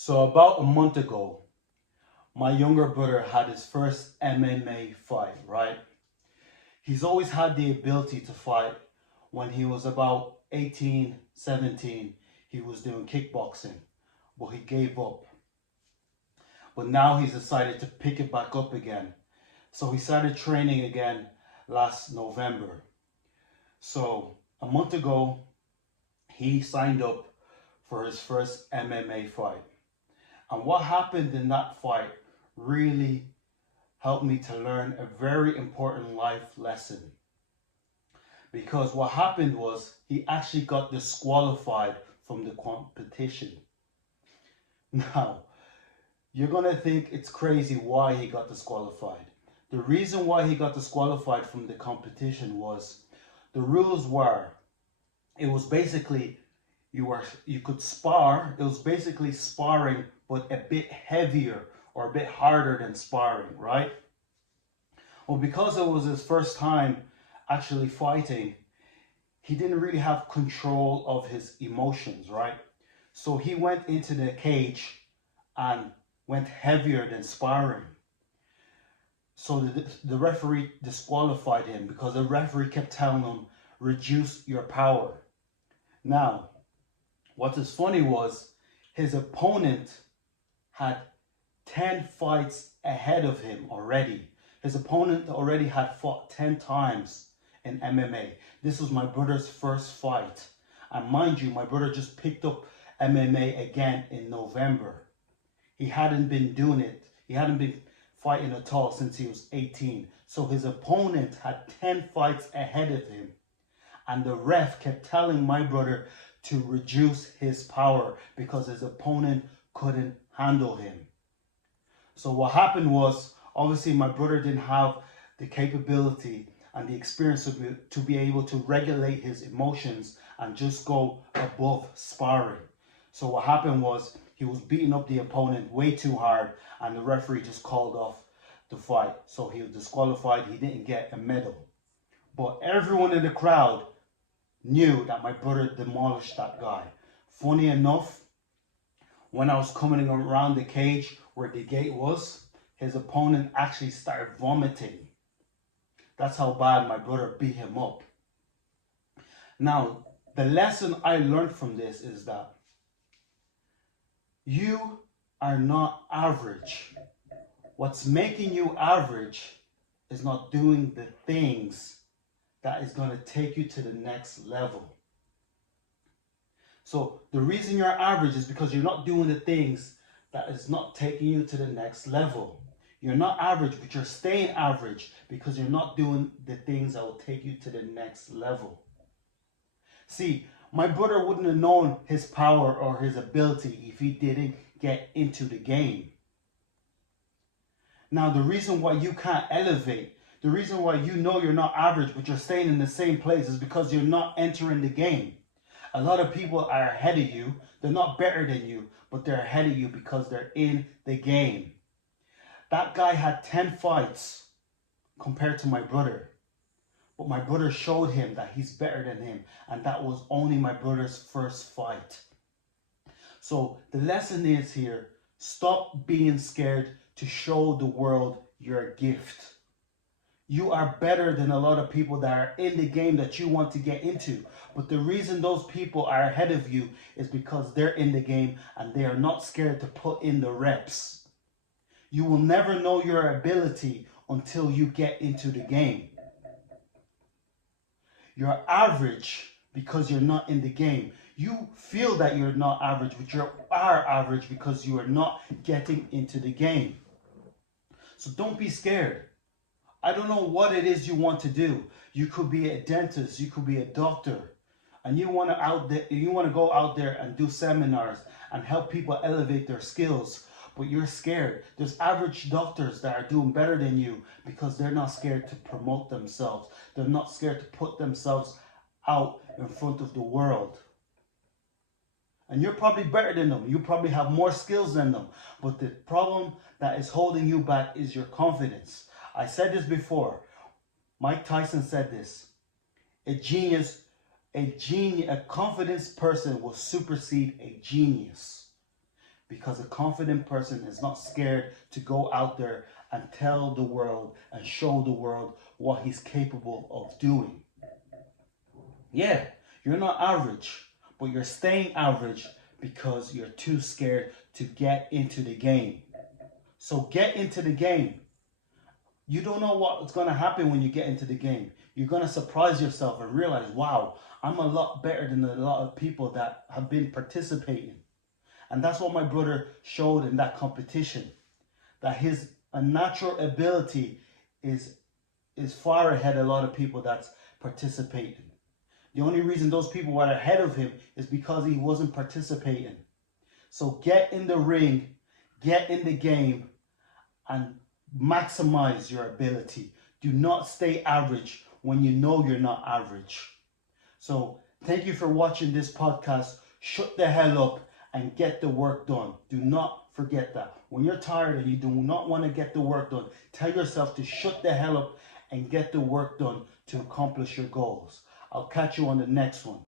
So about a month ago, my younger brother had his first MMA fight, right? He's always had the ability to fight. When he was about 18, 17, he was doing kickboxing, but he gave up. But now he's decided to pick it back up again. So he started training again last November. So a month ago, he signed up for his first MMA fight. And what happened in that fight really helped me to learn a very important life lesson. Because what happened was he actually got disqualified from the competition. Now, you're going to think it's crazy why he got disqualified. The reason why he got disqualified from the competition was the rules were it was basically you could spar. It was basically sparring, but a bit heavier or a bit harder than sparring, right? Well, because it was his first time actually fighting, he didn't really have control of his emotions, right? So he went into the cage and went heavier than sparring. So the referee disqualified him because the referee kept telling him, reduce your power. Now, what is funny was his opponent had 10 fights ahead of him already. His opponent already had fought 10 times in MMA. This was my brother's first fight. And mind you, my brother just picked up MMA again in November. He hadn't been doing it. He hadn't been fighting at all since he was 18. So his opponent had 10 fights ahead of him. And the ref kept telling my brother to reduce his power because his opponent couldn't handle him. So what happened was, obviously my brother didn't have the capability and the experience to be able to regulate his emotions and just go above sparring. So what happened was he was beating up the opponent way too hard and the referee just called off the fight. So he was disqualified. He didn't get a medal. But everyone in the crowd knew that my brother demolished that guy. Funny enough, when I was coming around the cage where the gate was, his opponent actually started vomiting. That's how bad my brother beat him up. Now, the lesson I learned from this is that you are not average. What's making you average is not doing the things that is going to take you to the next level. So the reason you're average is because you're not doing the things that is not taking you to the next level. You're not average, but you're staying average because you're not doing the things that will take you to the next level. See, my brother wouldn't have known his power or his ability if he didn't get into the game. Now, the reason why you can't elevate, the reason why you know you're not average, but you're staying in the same place is because you're not entering the game. A lot of people are ahead of you. They're not better than you, but they're ahead of you because they're in the game. That guy had 10 fights compared to my brother. But my brother showed him that he's better than him. And that was only my brother's first fight. So the lesson is here, stop being scared to show the world your gift. You are better than a lot of people that are in the game that you want to get into. But the reason those people are ahead of you is because they're in the game and they are not scared to put in the reps. You will never know your ability until you get into the game. You're average because you're not in the game. You feel that you're not average, but you are average because you are not getting into the game. So don't be scared. I don't know what it is you want to do. You could be a dentist, you could be a doctor, and you want to go out there and do seminars and help people elevate their skills, but you're scared. There's average doctors that are doing better than you because they're not scared to promote themselves. They're not scared to put themselves out in front of the world. And you're probably better than them. You probably have more skills than them. But the problem that is holding you back is your confidence. I said this before. Mike Tyson said this. A confidence person will supersede a genius. because a confident person is not scared to go out there and tell the world and show the world what he's capable of doing. Yeah, you're not average, but you're staying average because you're too scared to get into the game. So get into the game. You don't know what's going to happen when you get into the game. You're going to surprise yourself and realize, wow, I'm a lot better than a lot of people that have been participating. And that's what my brother showed in that competition. That his natural ability is far ahead of a lot of people that's participating. The only reason those people were ahead of him is because he wasn't participating. So get in the ring, get in the game, and maximize your ability. Do not stay average when you know you're not average. So thank you for watching this podcast. Shut the hell up and get the work done. Do not forget that. When you're tired and you do not want to get the work done, tell yourself to shut the hell up and get the work done to accomplish your goals. I'll catch you on the next one.